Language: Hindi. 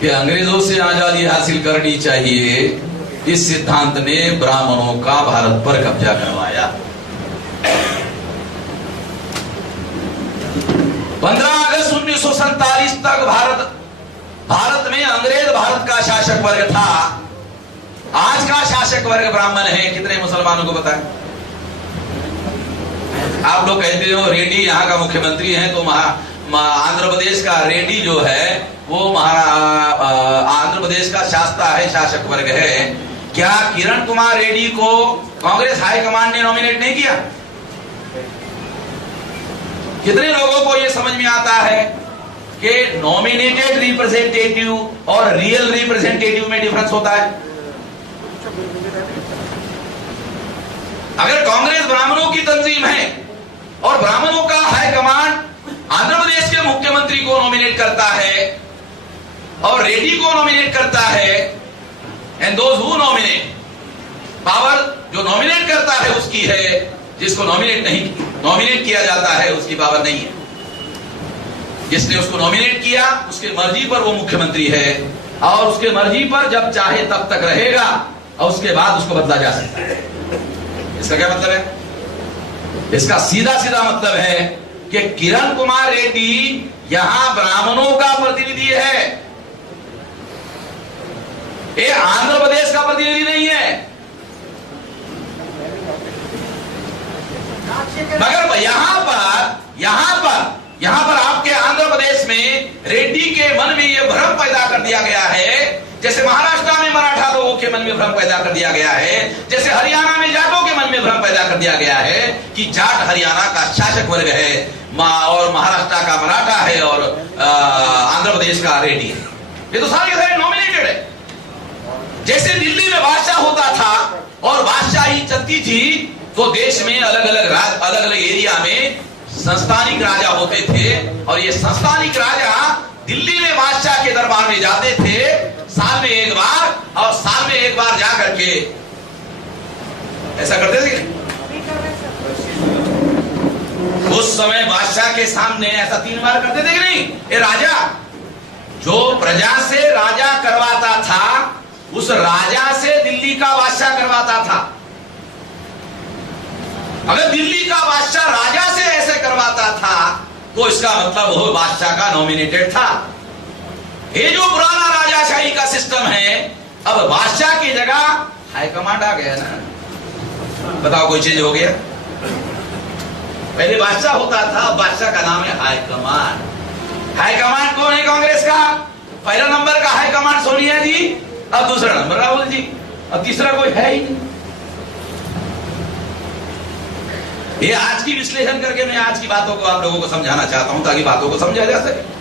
कि अंग्रेजों से आजादी हासिल करनी चाहिए, इस सिद्धांत ने ब्राह्मणों का भारत पर कब्जा करवाया। 15 अगस्त 1947 तक भारत में अंग्रेज भारत का शासक वर्ग था। आज का शासक वर्ग ब्राह्मण है। कितने मुसलमानों को पता है? आप लोग कहते हो रेड्डी यहाँ का मुख्यमंत्री है, तो आंध्र प्रदेश का रेड्डी जो है वो आंध्र प्रदेश का शासक है, शासक वर्ग है। क्या किरण कुमार रेड्डी को कांग्रेस हाईकमांड ने नॉमिनेट नहीं किया? कितने लोगों को यह समझ में आता है कि नॉमिनेटेड रिप्रेजेंटेटिव और रियल रिप्रेजेंटेटिव में डिफरेंस होता है? अगर कांग्रेस ब्राह्मणों की तंजीम है और ब्राह्मणों का हाईकमांड आंध्र प्रदेश के मुख्यमंत्री को नॉमिनेट करता है और रेड्डी को नॉमिनेट करता है, and those who nominate, power जो नॉमिनेट करता है उसकी है, जिसको नॉमिनेट किया जाता है उसकी पावर नहीं है। जिसने उसको नॉमिनेट किया उसके मर्जी पर वो मुख्यमंत्री है और उसके मर्जी पर जब चाहे तब तक रहेगा और उसके बाद उसको बदला जा सकता है। इसका क्या मतलब है? इसका सीधा सीधा मतलब है कि किरण कुमार रेड्डी यहां ब्राह्मणों का प्रतिनिधि है, ये आंध्र प्रदेश का प्रतिनिधि नहीं है। मगर यहां पर आपके आंध्र प्रदेश में रेड्डी के मन में यह भ्रम पैदा कर दिया गया है, जैसे महाराष्ट्र में मराठा लोगों के मन में भ्रम पैदा कर दिया गया है, जैसे हरियाणा में जाटों के मन में भ्रम पैदा कर दिया गया है कि जाट हरियाणा का शासक वर्ग है और महाराष्ट्र का मराठा है और आंध्र प्रदेश का रेड्डी है। ये तो सारे के सारे नॉमिनेटेड है। जैसे दिल्ली में बादशाह होता था और बादशाही चलती थी, तो देश में अलग अलग एरिया में संस्थानिक राजा होते थे और ये संस्थानिक राजा दिल्ली में बादशाह के दरबार में जाते थे साल में एक बार, और साल में एक बार जा करके ऐसा करते थे। उस समय बादशाह के सामने ऐसा 3 बार करते थे कि नहीं? ये राजा जो प्रजा से राजा करवाता था, उस राजा से दिल्ली का बादशाह करवाता था। अगर दिल्ली का बादशाह राजा से ऐसे करवाता था तो इसका मतलब वो बादशाह का नॉमिनेटेड था। ये जो पुराना राजाशाही का सिस्टम है, अब बादशाह की जगह हाईकमांड आ गया ना। बताओ कोई चीज हो गया? पहले बादशाह होता था, अब बादशाह का नाम है हाईकमांड। हाईकमांड कौन है कांग्रेस का? पहला नंबर का हाईकमांड सोनिया जी, अब दूसरा नंबर राहुल जी, अब तीसरा कोई है ही नहीं। ये आज की विश्लेषण करके मैं आज की बातों को आप लोगों को समझाना चाहता हूं ताकि बातों को समझा जा सके।